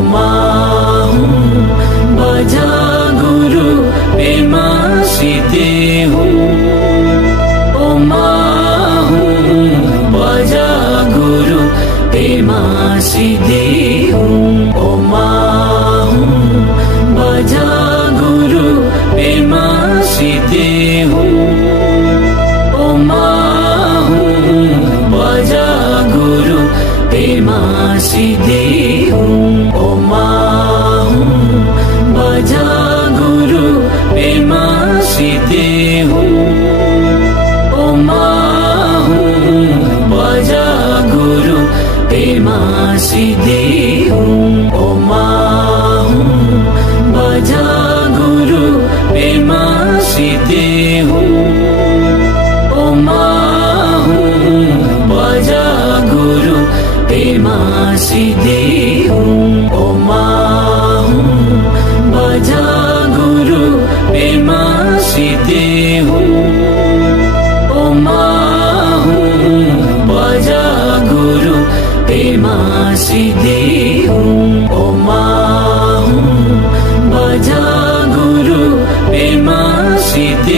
ओमा हूँ बजा गुरु पेमा सीते हूँ। ओमा हूँ बजा गुरु पेमा सीते हूँ। ओमा हूँ बजा गुरु पेमा सीते हूँ। ओमा हूँ बजा गुरु पेमा सीते हूँ। ओमा हूँ बजा गुरु पेमा सीते हूँ। ओमा हूँ बजा गुरु पेमा सीते हूँ। ओमा हूँ बजा गुरु पेमा सीते हूँ। ओमा हूँ बजा गुरु पेमा सीते हूँ। ओमा हूँ बजा गुरु पेमा सीते हूँ। ओमा हूँ बजा गुरु पेमा सीते हूँ। ओमा हूँ बजा गुरु पेमा सीते